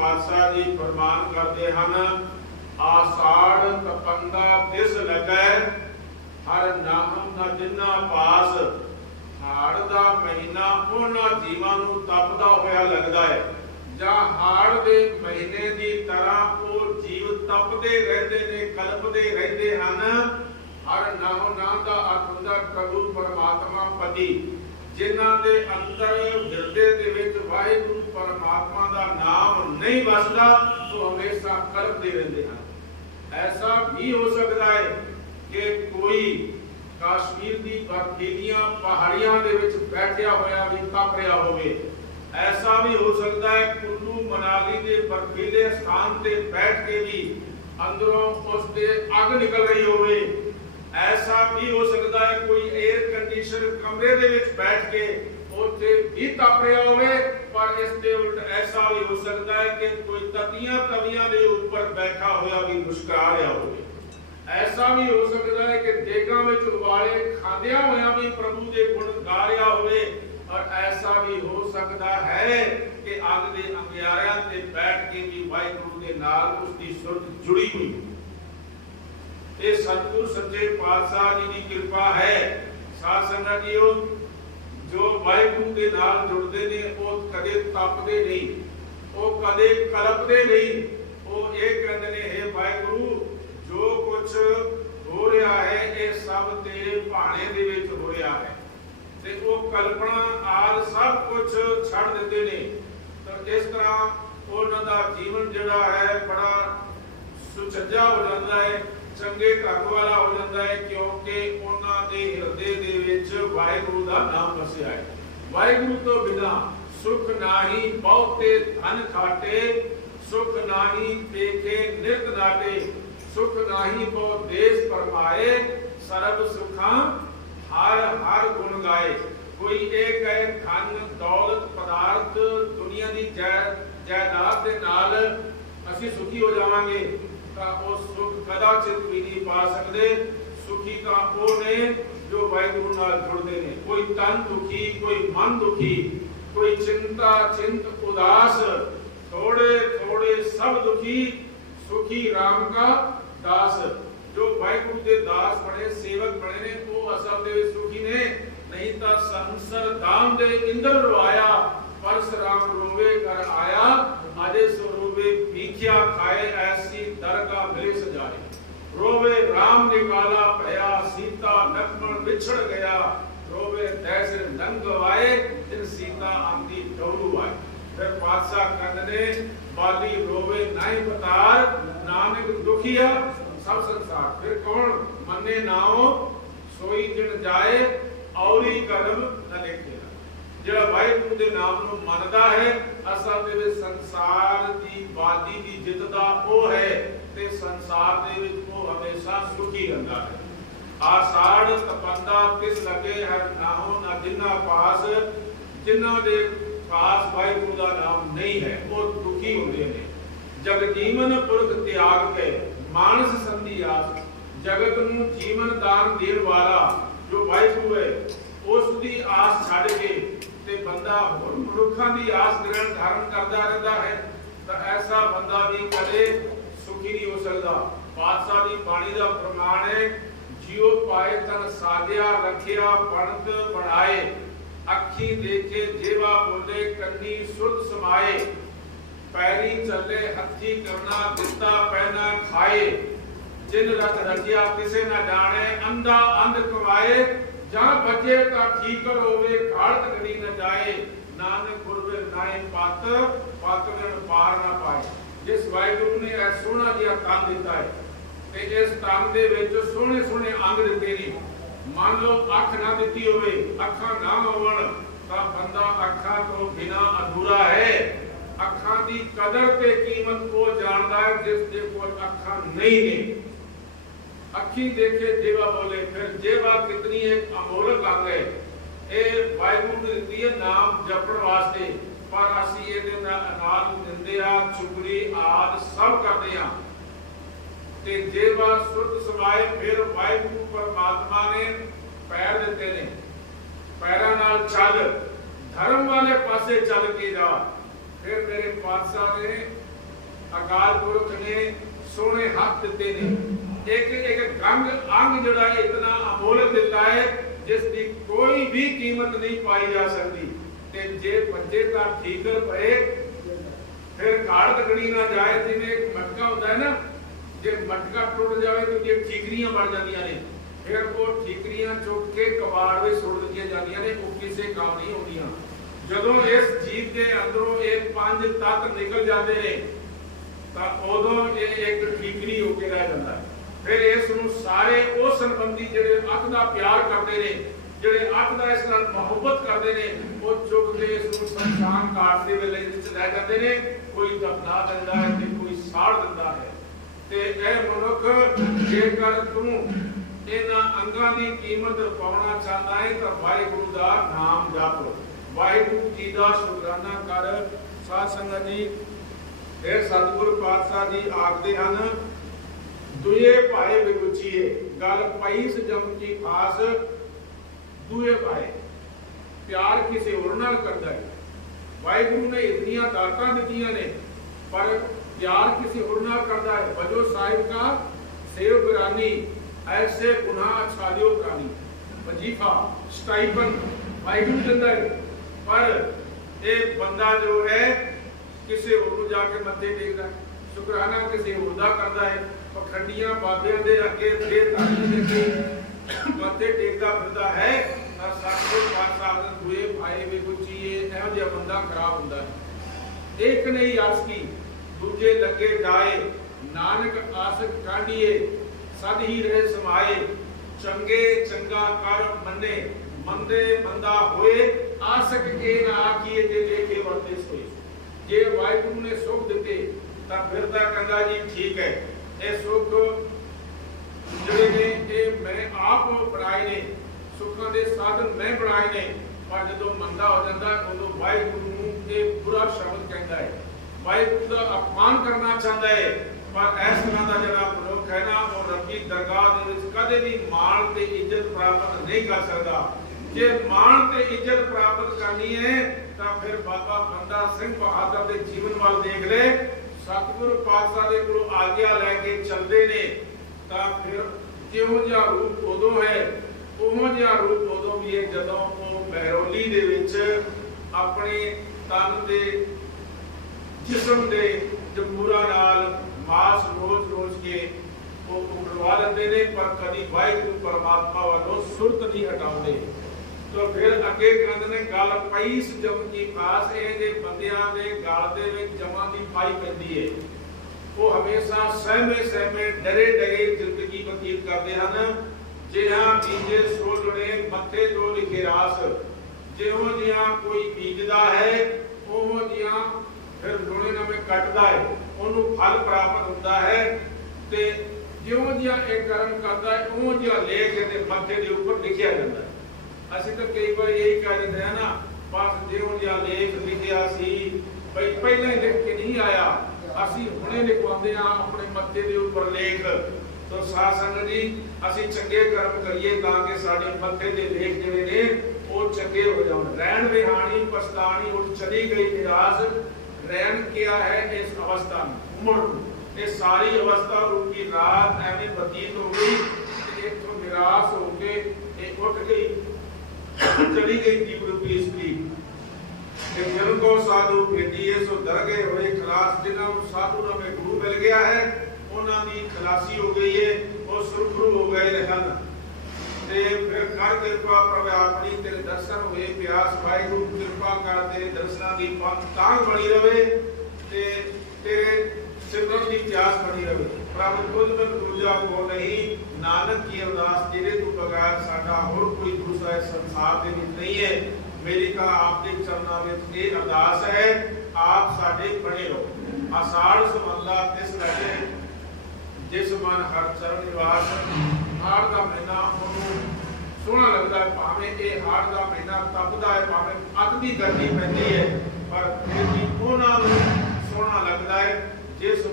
ਪਾਤਸ਼ਾਹ ਜੀ ਫਰਮਾਨ ਕਰਦੇ ਹਨ, ਆਸਾੜ ਤਪੰਦਾ ਤਿਸ ਲੱਗੈ, ਹਰ ਨਾਮ ਨਾ ਜਿੰਨਾ ਪਾਸ, ਹਾੜ ਦਾ ਮਹੀਨਾ ਉਹਨਾਂ ਜੀਵਾਂ ਨੂੰ ਤਪਦਾ ਹੋਇਆ ਲੱਗਦਾ ਹੈ। ਜਾਂ ਹਾੜ ਦੇ ਮਹੀਨੇ ਦੀ ਤਰ੍ਹਾਂ ਉਹ ਜੀਵ ਤਪਦੇ ਰਹਿੰਦੇ ਨੇ, ਕਲਪਦੇ ਰਹਿੰਦੇ ਹਨ। ਹਰ ਨਾਮ ਨਾਮ ਦਾ ਅਰਥ ਹੁੰਦਾ ਪ੍ਰਭੂ ਪਰਮਾਤਮਾ ਪਤੀ। ਜਿਨ੍ਹਾਂ ਦੇ ਅੰਦਰ ਹਿਰਦੇ ਦੇ ਵਿੱਚ ਵਾਹਿਗੁਰੂ ਪਰਮਾਤਮਾ ਦਾ ਨਾਮ ਨਹੀਂ ਵਸਦਾ, ਉਹ ਹਮੇਸ਼ਾ ਕਲਪਦੇ ਰਹਿੰਦੇ ਹਨ। ਐਸਾ ਵੀ ਹੋ ਸਕਦਾ ਹੈ ਕਿ ਕੋਈ ਕਾਸ਼ਮੀਰ ਦੀ ਬਰਫੀਲੀਆਂ ਪਹਾੜੀਆਂ ਦੇ ਵਿੱਚ ਬੈਠਿਆ ਹੋਇਆ ਵੀ ਤਪ ਰਿਹਾ ਹੋਵੇ। ਐਸਾ ਵੀ ਹੋ ਸਕਦਾ ਹੈ ਕੁੱਲੂ ਮਨਾਲੀ ਦੇ ਬਰਫੀਲੇ ਸਥਾਨ ਤੇ ਬੈਠ ਕੇ ਵੀ ਅੰਦਰੋਂ ਉਸ ਦੇ ਅੱਗ ਨਿਕਲ ਰਹੀ ਹੋਵੇ। ਐਸਾ ਵੀ ਹੋ ਸਕਦਾ ਹੈ ਕੋਈ 에ਅਰ ਕੰਡੀਸ਼ਨ ਕਮਰੇ ਦੇ ਵਿੱਚ ਬੈਠ ਕੇ ਉੱਥੇ ਵੀ ਤਪ ਰਿਹਾ ਹੋਵੇ, ਪਰ ਇਸ ਦੇ ਉਲਟ ਐਸਾ ਵੀ ਹੋ ਸਕਦਾ ਹੈ ਕਿ ਕੋਈ ਤਤੀਆਂ ਤਵੀਆਂ ਦੇ ਉੱਪਰ ਬੈਠਾ ਹੋਇਆ ਵੀ ਮੁਸਕਰਾ ਰਿਹਾ ਹੋਵੇ। ਐਸਾ ਵੀ ਹੋ ਸਕਦਾ ਹੈ ਕਿ ਦੇਗਾਂ ਵਿੱਚ ਉਬਾਲੇ ਖਾਂਦਿਆਂ ਹੋਇਆਂ ਵੀ ਪ੍ਰਭੂ ਦੇ ਗੁਣ ਗਾ ਰਿਹਾ ਹੋਵੇ ਔਰ ਐਸਾ ਵੀ ਹੋ ਸਕਦਾ ਹੈ ਕਿ ਅੱਗ ਦੇ ਅੰਗਿਆਰਿਆਂ ਤੇ ਬੈਠ ਕੇ ਵੀ ਵਾਹਿਗੁਰੂ ਦੇ ਨਾਲ ਉਸ ਦੀ ਸੁਰਤ ਜੁੜੀ ਹੋਈ। ਇਹ ਸਤਿਗੁਰ ਸੱਚੇ ਪਾਤਸ਼ਾਹ ਜੀ ਦੀ ਕਿਰਪਾ ਹੈ। ਸਾਧ ਸੰਗਤ ਜੀਓ, ਜੋ ਵਾਹਿਗੁਰੂ ਦੇ ਨਾਲ ਜੁੜਦੇ ਨੇ, ਉਹ ਕਦੇ ਤਪਦੇ ਨਹੀਂ, ਉਹ ਕਦੇ ਕਲਪਦੇ ਨਹੀਂ ਉਹ ਇਹ ਕਹਿੰਦੇ ਨੇ हे ਵਾਹਿਗੁਰੂ ਜੋ ਕੁਝ ਹੋ ਰਿਹਾ ਹੈ ਇਹ ਸਭ ਤੇਰੇ ਭਾਣੇ ਦੇ ਵਿੱਚ ਹੋ ਰਿਹਾ ਹੈ ਤੇ ਉਹ ਕਲਪਨਾ ਆਦ ਸਭ ਕੁਝ ਛੱਡ ਦਿੰਦੇ ਨੇ ਤਾਂ ਇਸ ਤਰ੍ਹਾਂ ਉਹਨਾਂ ਦਾ ਜੀਵਨ ਜਿਹੜਾ ਹੈ ਬੜਾ ਸੁਚੱਜਾ ਹੋ ਜਾਂਦਾ ਹੈ ਚੰਗੇ ਢੰਗ ਵਾਲਾ ਹੋ ਜਾਂਦਾ ਹੈ ਕਿਉਂਕਿ ਉਹਨਾਂ ਦੇ ਹਿਰਦੇ ਦੇ ਵਿੱਚ ਵਾਹਿਗੁਰੂ ਦਾ ਨਾਮ ਵਸਿਆ ਹੈ। ਵਾਹਿਗੁਰੂ ਤੋਂ ਬਿਨਾ ਸੁਖ ਨਾਹੀ ਬਹੁਤੇ ਧਨ ਖਾਟੇ, ਸੁਖ ਨਾਹੀ ਪੇਖੇ ਨਿਰਤ ਨਾਟੇ, ਸੁਖ ਨਾਹੀ ਬਹੁ ਦੇਸ ਪਰਮਾਏ, ਸਰਬ ਸੁਖਾਂ ਹਰ ਹਰ ਗੁਣ ਗਾਏ। ਕੋਈ ਇਹ ਕਹੇ, ਧਨ, ਦੌਲਤ, ਪਦਾਰਥ ਦੁਨੀਆ ਦੀ ਜਾਇਦਾਦ ਦੇ ਨਾਲ ਅਸੀਂ ਸੁਖੀ ਹੋ ਜਾਵਾਂਗੇ। ਤਾਂ ਉਹ ਸੁਖ ਕਦਾਚਿਤ ਵੀ ਨਹੀਂ ਪਾ ਸਕਦੇ। ਸੁਖੀ ਤਾਂ ਉਹ ਨੇ ਜੋ ਵਾਹਿਗੁਰੂ ਨਾਲ ਜੁੜਦੇ ਨੇ। ਕੋਈ ਤਨ ਦੁਖੀ, ਕੋਈ ਮਨ ਦੁਖੀ, ਕੋਈ ਚਿੰਤਾ, ਚਿੰਤ, ਉਦਾਸ, ਥੋੜੇ ਥੋੜੇ ਸਭ ਦੁਖੀ, ਸੁਖੀ RAM ਕਾ ਦਾਸ। ਜੋ ਵਾਹਿਗੁਰੂ ਦੇ ਦਾਸ ਬਣੇ, ਸੇਵਕ ਬਣੇ ਨੇ, ਉਹ ਅਸਲ ਦੇ ਵਿੱਚ ਸੁਖੀ ਨੇ। ਨਹੀਂ ਤਾਂ ਸੰਸਰ ਦਾਮ ਦੇ ਇੰਦਰ ਰਵਾਇਆ ਪਰਸਰਾਮ ਰੋਵੇ ਕਰ ਆਇਆ, ਅਜੇ ਸੋ ਰੋਵੇ, ਭੀਖਿਆ ਖਾਏ, ਐਸੀ ਰੋਵੇ RAM ਨਿਕਾਲਾ ਭਇਆ, ਸੀਤਾ ਲਖਮਣ ਵਿਛੜ ਗਿਆ। ਰੋਵੇ ਤੈਸੇ ਨੰਗ ਗਵਾਏ ਜਿਨ ਸੀਤਾ ਆਂਦੀ ਡੋਲੂ ਆਏ ਫਿਰ ਪਾਤਸ਼ਾਹ ਕਹਿੰਦੇ ਬਾਲੀ ਰੋਵੇ ਨਹੀਂ ਬਤਾਰ ਨਾਨਕ ਦੁਖੀਆ ਸਭ ਸੰਸਾਰ ਫਿਰ ਕੌਣ ਮੰਨੇ ਨਾਉ? ਸੋਈ ਜਿਣ ਜਾਏ, ਔਰੀ ਕਰਮ ਨ ਲਿਖਿਆ ਜਿਹੜਾ ਵਾਹਿਗੁਰੂ ਦੇ ਨਾਮ ਨੂੰ ਮੰਨਦਾ ਹੈ, ਅਸਲ ਦੇ ਵਿੱਚ ਸੰਸਾਰ ਦੀ ਬਾਦੀ ਦੀ ਜਿੱਤ ਦਾ ਉਹ ਹੈ। ਤੇ ਸੰਸਾਰ ਦੇ ਵਿੱਚ ਉਹ ਹਮੇਸ਼ਾ ਸੁਖੀ ਰਹਿੰਦਾ ਹੈ। ਆਸਾੜ ਤਪੰਦਾ ਕਿਸ ਲਗੇ ਹੈ ਨਾਹੋ ਨਾ ਜਿਨ੍ਹਾਂ ਪਾਸ, ਜਿਨ੍ਹਾਂ ਦੇ ਪਾਸ ਵਾਹਿਗੁਰੂ ਦਾ ਨਾਮ ਨਹੀਂ ਹੈ, ਉਹ ਦੁਖੀ ਹੁੰਦੇ ਨੇ। ਜਗ ਜੀਵਨ ਪੁਰਖ ਤਿਆਗ ਕੇ ਮਾਨਸ ਸੰਧੀ ਆਸ, ਜਗਤ ਨੂੰ ਜੀਵਨ ਦਾਨ ਦੇਣ ਵਾਲਾ ਜੋ ਵਾਹਿਗੁਰੂ ਹੈ, ਉਸ ਦੀ ਆਸ ਛੱਡ ਕੇ ਤੇ ਬੰਦਾ ਹੋਰ ਮਨੁੱਖਾਂ ਦੀ ਆਸ ਗ੍ਰਹਿਣ ਧਾਰਨ ਕਰਦਾ ਰਹਿੰਦਾ ਹੈ ਤਾਂ ਐਸਾ ਬੰਦਾ ਵੀ ਕਦੇ ਸੁਖੀ ਨਹੀਂ ਹੋ ਸਕਦਾ ਪਾਤਸ਼ਾਹ ਦਾ ਪ੍ਰਮਾਣ ਹੈ। ਜਿਉ ਪਾਏ ਤਨ ਸਾਧਿਆ ਰੱਖਿਆ ਬਣਤ ਬਣਾਏ। ਅੱਖੀ ਦੇਖੇ ਜੀਵਾ ਬੋਲੇ ਕੰਨੀ ਸੁਧ ਸਮਾਏ। ਪੈਰੀ ਚੱਲੇ ਹੱਥੀ ਕਰਨਾ ਦਿੱਤਾ ਪਹਿਨਾ ਖਾਏ। ਜਿਨ ਰਤ ਰਜਿਆ ਕਿਸੇ ਨਾ ਜਾਣੇ ਅੰਧਾ ਅੰਧ ਕਮਾਏ। ਜਾਂ ਬਚੇ ਤਾਂ ਠੀਕ ਹੋਵੇ ਘਾਲਤ ਕਰੀ ਨਾ ਜਾਏ। ਨਾਨਕ ਗੁਰਵੇ ਨਾਏ ਪਤ ਪਤ ਗਣ ਪਾਰ ਨਾ ਪਾਏ। ਜਿਸ ਵਾਹਿਗੁਰੂ ਨੇ ਇਹ ਸੋਹਣਾ ਜਿਹਾ ਤਨ ਦਿੱਤਾ ਹੈ। ਤੇ ਇਸ ਤਨ ਦੇ ਵਿੱਚ ਸੋਹਣੇ ਸੋਹਣੇ ਅੰਗ ਦਿੱਤੇ ਨੇ। ਮੰਨ ਲਓ ਅੱਖ ਨਾ ਦਿੱਤੀ ਹੋਵੇ, ਅੱਖਾਂ ਨਾ ਹੋਵਣ ਤਾਂ ਬੰਦਾ ਅੱਖਾਂ ਤੋਂ ਬਿਨਾ ਅਧੂਰਾ ਹੈ। ਅੱਖਾਂ ਦੀ ਕਦਰ ਤੇ ਕੀਮਤ ਉਹ ਜਾਣਦਾ ਹੈ ਜਿਸ ਦੇ ਕੋਲ ਅੱਖਾਂ ਨਹੀਂ ਨੇ। ਅੱਖੀ ਦੇਖੇ ਜੀਵਾ ਬੋਲੇ, ਫਿਰ ਜੀਵਾ ਕਿਤਨੀ ਇੱਕ ਅਮੋਲਕ ਅੰਗ ਹੈ। ਇਹ ਵਾਹਿਗੁਰੂ ਨੇ ਦਿੱਤੀ ਹੈ ਨਾਮ ਜਪਣ ਵਾਸਤੇ। ਪਰ ਅਸੀਂ ਇਹਦੇ ਨਾਲ ਅਨਾਦ ਦਿੰਦੇ ਆ ਚੁਗਲੀ ਆਦ ਸਭ ਕਰਦੇ ਆ ਤੇ ਜੀਵਾ ਸੁਧ ਸਮਾਏ, ਫਿਰ ਵਾਹਿਗੁਰੂ ਪਰਮਾਤਮਾ ਨੇ ਪੈਰ ਦਿੱਤੇ ਨੇ। ਪੈਰਾਂ ਨਾਲ ਚੱਲ, ਧਰਮ ਵਾਲੇ ਪਾਸੇ ਚੱਲ ਕੇ ਜਾ। ਫਿਰ ਮੇਰੇ ਪਾਤਸ਼ਾਹ ਨੇ, ਅਕਾਲ ਪੁਰਖ ਨੇ ਸੋਹਣੇ ਹੱਥ ਦਿੱਤੇ ਨੇ। ਇੱਕ ਇੱਕ ਗੰਗ ਅੰਗ ਜਿਹੜਾ ਇਤਨਾ ਅਮੋਲਕ ਦਿੱਤਾ ਹੈ, ਜਿਸ ਦੀ ਕੋਈ ਵੀ ਕੀਮਤ ਨਹੀਂ ਪਾਈ ਜਾ ਸਕਦੀ। ਤੇ ਜੇ ਬੱਚੇ ਤਾਂ ਠੀਕਰ ਪਏ, ਫਿਰ ਕਾੜ ਤਕੜੀ ਨਾ ਜਾਏ, ਜਿਵੇਂ ਇੱਕ ਹੁੰਦਾ ਹੈ ਨਾ ਜੇ ਮਟਕਾ ਟੁੱਟ ਜਾਵੇ ਤਾਂ ਜੇ ਠੀਕਰੀਆਂ ਬਣ ਜਾਂਦੀਆਂ ਨੇ, ਫਿਰ ਉਹ ਠੀਕਰੀਆਂ ਚੁੱਕ ਕੇ ਕਬਾੜ ਵਿੱਚ ਸੁੱਟ ਦਿੱਤੀਆਂ ਜਾਂਦੀਆਂ ਨੇ, ਉਹ ਕਿਸੇ ਕੰਮ ਨਹੀਂ ਆਉਂਦੀਆਂ। ਜਦੋਂ ਇਸ ਜੀਵ ਦੇ ਅੰਦਰੋਂ ਇਹ ਪੰਜ ਤੱਤ ਨਿਕਲ ਜਾਂਦੇ ਨੇ, ਤਾਂ ਉਦੋਂ ਇਹ ਇੱਕ ਠੀਕਰੀ ਹੋ ਕੇ ਰਹਿ ਜਾਂਦਾ ਫਿਰ ਇਸ ਨੂੰ ਸਾਰੇ ਉਹ ਸੰਬੰਧੀ ਜਿਹੜੇ ਅੱਖ ਦਾ ਪਿਆਰ ਕਰਦੇ ਨੇ, ਜਿਹੜੇ ਅੱਖ ਦਾ ਇਸ ਨਾਲ ਮੁਹੱਬਤ ਕਰਦੇ ਨੇ, ਉਹ ਚੁੱਕ ਕੇ ਇਸ ਨੂੰ ਸੰਸਾਨ ਘਾਟ ਦੇ ਵੇਲੇ ਵਿੱਚ ਲੈ ਜਾਂਦੇ ਨੇ। ਕੋਈ ਦਫਨਾ ਦਿੰਦਾ ਹੈ ਤੇ ਕੋਈ ਸਾੜ ਦਿੰਦਾ ਹੈ। ਤੇ ਇਹ ਮਨੁੱਖ ਜੇਕਰ ਤੂੰ ਇਹਨਾਂ ਅੰਗਾਂ ਦੀ ਕੀਮਤ ਪਾਉਣਾ ਚਾਹੁੰਦਾ ਹੈ ਤਾਂ ਵਾਹਿਗੁਰੂ ਦਾ ਨਾਮ ਜਪ। ਵਾਹਿਗੁਰੂ ਜੀ ਦਾ ਸ਼ੁਕਰਾਨਾ ਕਰ। ਸਾਧ ਸੰਗਤ ਜੀ, ਇਹ ਸਤਿਗੁਰ ਪਾਤਸ਼ਾਹ ਜੀ ਆਖਦੇ ਹਨ ਦੁਏ ਭਾਏ ਵਿਗੁਚੀਏ, ਗੱਲ ਪਈ ਸਜਮ ਕੀ ਖਾਸ ਦੁਏ ਭਾਏ। ਪਿਆਰ ਕਿਸੇ ਹੋਰ ਨਾਲ ਕਰਦਾ ਹੈ ਵਾਹਿਗੁਰੂ ਨੇ ਇਤਨੀਆਂ ਦਾਤਾਂ ਦਿੱਤੀਆਂ ਨੇ, ਪਰ ਪਿਆਰ ਕਿਸੇ ਹੋਰ ਨਾਲ ਕਰਦਾ ਹੈ ਵਜੋ ਸਾਹਿਬ ਦਾ ਸੇਵ ਬਿਰਾਨੀ ਐਸੇ ਗੁਨਾਹ ਛਾਲਿਓ ਪ੍ਰਾਨੀ ਵਜੀਫਾ ਸਟਾਈਪਨ ਵਾਹਿਗੁਰੂ ਦਿੰਦਾ ਪਰ ਇਹ ਬੰਦਾ ਜੋ ਹੈ ਕਿਸੇ ਹੋਰ ਨੂੰ ਜਾ ਕੇ ਮੱਥੇ ਟੇਕਦਾ ਸ਼ੁਕਰਾਨਾ ਕਿਸੇ ਹੋਰ ਦਾ ਕਰਦਾ ਹੈ ਪਖੰਡੀਆਂ ਬਾਬਿਆਂ ਦੇ ਅੱਗੇ ਫੇਰ ਤਾਲੀ ਦੇ ਕੇ ਮੱਥੇ ਟੇਕਦਾ ਫਿਰਦਾ ਹੈ ਤਾਂ ਸਤਿਗੁਰ ਪਾਤਸ਼ਾਹ ਦੁਏ ਭਾਏ ਵੇ ਗੁੱਚੀਏ ਇਹੋ ਜਿਹਾ ਬੰਦਾ ਖਰਾਬ ਹੁੰਦਾ ਹੈ ਇੱਕ ਨਹੀਂ ਆਸ ਕੀ ਦੂਜੇ ਲੱਗੇ ਡਾਏ ਨਾਨਕ ਆਸਕ ਕਾਢੀਏ ਸਦ ਹੀ ਰਹੇ ਸਮਾਏ, ਚੰਗੇ ਚੰਗਾ ਕਰ ਮੰਨੇ, ਮੰਦੇ ਮੰਦਾ ਹੋਏ, ਆਸਕ ਕੇ ਨਾ ਆਖੀਏ ਤੇ ਦੇਖੇ ਵਰਤੇ ਸੋਏ। ਜੇ ਵਾਹਿਗੁਰੂ ਨੇ ਸੁਖ ਦਿੱਤੇ, ਤਾਂ ਫਿਰ ਤਾਂ ਕਹਿੰਦਾ ਜੀ ਠੀਕ ਹੈ। ਇਹ ਸੁਖ ਜਿਹੜੇ ਨੇ, ਇਹ ਮੈਂ ਆਪ ਬਣਾਏ ਨੇ। ਸੁੱਖਾਂ ਦੇ ਸਾਧਨ ਮੈਂ ਬਣਾਏ ਨੇ, ਪਰ ਜਦੋਂ ਮੰਦਾ ਹੋ ਜਾਂਦਾ, ਉਦੋਂ ਵਾਹਿਗੁਰੂ ਨੂੰ ਇਹ ਬੁਰਾ ਸ਼ਬਦ ਕਹਿੰਦਾ ਹੈ। ਵਾਹਿਗੁਰੂ ਦਾ ਅਪਮਾਨ ਕਰਨਾ ਚਾਹੁੰਦਾ ਹੈ ਪਰ ਇਸ ਤਰ੍ਹਾਂ ਦਾ ਜਿਹੜਾ ਮਨੁੱਖ ਹੈ ਨਾ, ਉਹ ਰੱਬੀ ਦਰਗਾਹ ਦੇ ਵਿੱਚ ਕਦੇ ਵੀ ਮਾਣ ਤੇ ਇੱਜ਼ਤ ਪ੍ਰਾਪਤ ਨਹੀਂ ਕਰ ਸਕਦਾ। ਜੇ ਮਾਣ ਤੇ ਇੱਜ਼ਤ ਪ੍ਰਾਪਤ ਕਰਨੀ ਹੈ ਤਾਂ ਫਿਰ ਬਾਬਾ ਬੰਦਾ ਸਿੰਘ ਬਹਾਦਰ ਦੇ ਜੀਵਨ ਵੱਲ ਦੇਖ ਲੈ। ਸਤਿਗੁਰੂ ਪਾਤਸ਼ਾਹ ਦੇ ਕੋਲੋਂ ਆਗਿਆ ਲੈ ਕੇ ਚੱਲਦੇ ਨੇ, ਤਾਂ ਫਿਰ ਜਿਹੋ ਜਿਹਾ ਰੂਪ ਉਦੋਂ ਹੈ? ਉਹੋ ਜਿਹਾ ਰੂਪ ਉਦੋਂ ਵੀ ਹੈ ਜਦੋਂ ਉਹ ਬਹਿਰੋਲੀ ਦੇ ਵਿੱਚ ਆਪਣੇ ਤਨ ਦੇ ਜਿਸਮ ਦੇ ਜਮੂਰਾ ਨਾਲ ਮਾਸ ਰੋਜ਼ ਰੋਜ਼ ਕੇ ਉਹ ਉਗਲਵਾ ਲੈਂਦੇ ਨੇ, ਪਰ ਕਦੀ ਵਾਹਿਗੁਰੂ ਪਰਮਾਤਮਾ ਵੱਲੋਂ ਸੁਰਤ ਨਹੀਂ ਹਟਾਉਂਦੇ। ਤੋ ਫਿਰ ਅੱਗੇ ਕਹਿੰਦੇ ਨੇ ਗਲ ਪਈ ਜਮ ਕੀ ਪਾਸ ਇਹ ਜੇ ਬੰਦਿਆਂ ਦੇ ਗਲ ਦੇ ਵਿੱਚ ਜਮਾਂ ਦੀ ਪਾਈ ਪੈਂਦੀ ਹੈ ਉਹ ਹਮੇਸ਼ਾ ਸਹਿਮੇ ਸਹਿਮੇ, ਡਰੇ ਡਰੇ ਜ਼ਿੰਦਗੀ ਬਤੀਤ ਕਰਦੇ ਹਨ। ਜਿਹਾਂ ਬੀਜੇ ਸੋਲਣੇ ਮੱਥੇ ਤੋਂ ਲਿਖੇ ਰਾਸ। ਜਿਹੋ ਜਿਹਾ ਕੋਈ ਬੀਜਦਾ ਹੈ, ਉਹ ਜਿਹਾ ਫਿਰ ਲੋਣੇ ਨਵੇਂ ਕੱਟਦਾ ਹੈ, ਉਹਨੂੰ ਫਲ ਪ੍ਰਾਪਤ ਹੁੰਦਾ ਹੈ ਤੇ ਜਿਉਂ ਜਿਹਾ ਇਹ ਕਰਮ ਕਰਦਾ ਹੈ ਉਹ ਜਿਹਾ ਲੇਖ ਇਹਦੇ ਮੱਥੇ ਦੇ ਉੱਪਰ ਲਿਖਿਆ ਜਾਂਦਾ ਹੈ। ਅਸੀਂ ਤਾਂ ਕਈ ਵਾਰ ਇਹੀ ਕਹਿ ਦਿੰਦੇ ਆ ਨਾ, ਬਸ ਜਿਉਂ ਜਿਹਾ ਲੇਖ ਲਿਖਿਆ ਸੀ, ਬਈ ਪਹਿਲਾਂ ਲਿਖ ਕੇ ਨਹੀਂ ਆਇਆ, ਅਸੀਂ ਹੁਣੇ ਲਿਖਵਾਉਂਦੇ ਆ ਆਪਣੇ ਮੱਥੇ ਦੇ ਉੱਪਰ ਲੇਖ। ਤੋ ਸਾਧ ਜੀ, ਅਸੀਂ ਚੰਗੇ ਕਰਮ ਕਰੀਏ ਤਾਂ ਕਿ ਸਾਡੇ ਮੱਥੇ ਦੇ ਲੇਖ ਜਿਹੜੇ ਨੇ, ਉਹ ਚੰਗੇ ਹੋ ਜਾਣ। ਰਹਿਣ ਵਿਹਾਣੀ ਪਛਤਾਣੀ ਉੱਠ ਚਲੀ ਗਈ ਨਿਰਾਸ਼। ਰਹਿਣ ਕਿਆ ਹੈ ਇਸ ਅਵਸਥਾ ਨੂੰ ਉਮਰ ਨੂੰ ਇਹ ਸਾਰੀ ਅਵਸਥਾ ਰੂਪੀ ਰਾਤ ਐਵੇਂ ਬਤੀਤ ਹੋ ਗਈ ਕਿ ਇੱਥੋਂ ਨਿਰਾਸ਼ ਹੋ ਕੇ ਇਹ ਉੱਠ ਗਈ ਚਲੀ ਗਈ ਜੀਵ ਰੂਪੀ ਇਸਤਰੀ ਕਿ ਜਨ ਕੋ ਸਾਧੂ ਭੇਟੀਏ ਸੋ ਦਰਗੇ ਹੋਏ ਖਲਾਸ ਜਿਨ੍ਹਾਂ ਨੂੰ ਸਾਧੂ ਦਾ ਮੈਂ ਗੁਰੂ ਮਿਲ ਗਿਆ ਹੈ ਉਹਨਾਂ ਦੀ ਖਲਾਸੀ ਹੋ ਗਈ ਹੈ ਉਹ ਸੁਰਖਰੂ ਹੋ ਗਏ ਹਨ ਤੇ ਫਿਰ ਕਰ ਕਿਰਪਾ ਪ੍ਰਭ ਆਪਣੀ ਤੇਰੇ ਦਰਸ਼ਨ ਹੋਏ, ਪਿਆਸ ਵਾਹਿਗੁਰੂ ਕਿਰਪਾ ਕਰ ਤੇਰੇ ਦਰਸ਼ਨਾਂ ਦੀ ਪੰਖ ਤਾਂ ਬਣੀ ਰਵੇ ਤੇ ਤੇਰੇ ਸਿਮਰਨ ਦੀ ਪਿਆਸ ਬਣੀ ਰਵੇ। ਪ੍ਰਭ ਤੁਝ ਬਿਨ ਦੂਜਾ ਕੋ ਨਹੀਂ, ਨਾਨਕ ਕੀ ਅਰਦਾਸ ਤੇਰੇ ਤੋਂ ਬਗੈਰ ਸਾਡਾ, ਹੋਰ ਕੋਈ ਦੂਸਰਾ ਇਸ ਸੰਸਾਰ ਦੇ ਵਿੱਚ ਨਹੀਂ ਹੈ। ਮੇਰੀ ਤਾਂ ਆਪ ਦੇ ਚਰਨਾਂ ਵਿੱਚ ਇਹ ਅਰਦਾਸ ਹੈ, ਆਪ ਸਾਡੇ ਬਣੇ ਰਹੋ। ਆਸਾੜ ਸੁਮੰਦਾ ਤਿਸ ਲਗੇ ਜਿਸ ਮਨ ਹਰ ਚਰਨ ਨਿਵਾਸ ਹਾੜ ਦਾ ਮਹੀਨਾ ਉਹਨੂੰ ਸੋਹਣਾ ਲੱਗਦਾ ਹੈ ਭਾਵੇਂ ਇਹ ਹਾੜ ਦਾ ਮਹੀਨਾ ਤਪਦਾ ਹੈ ਭਾਵੇਂ ਅੱਗ ਦੀ ਗਰਮੀ ਪੈਂਦੀ ਹੈ, ਪਰ ਫਿਰ ਵੀ ਉਹਨਾਂ ਨੂੰ ਸੋਹਣਾ ਲੱਗਦਾ ਹੈ ਜਿਸ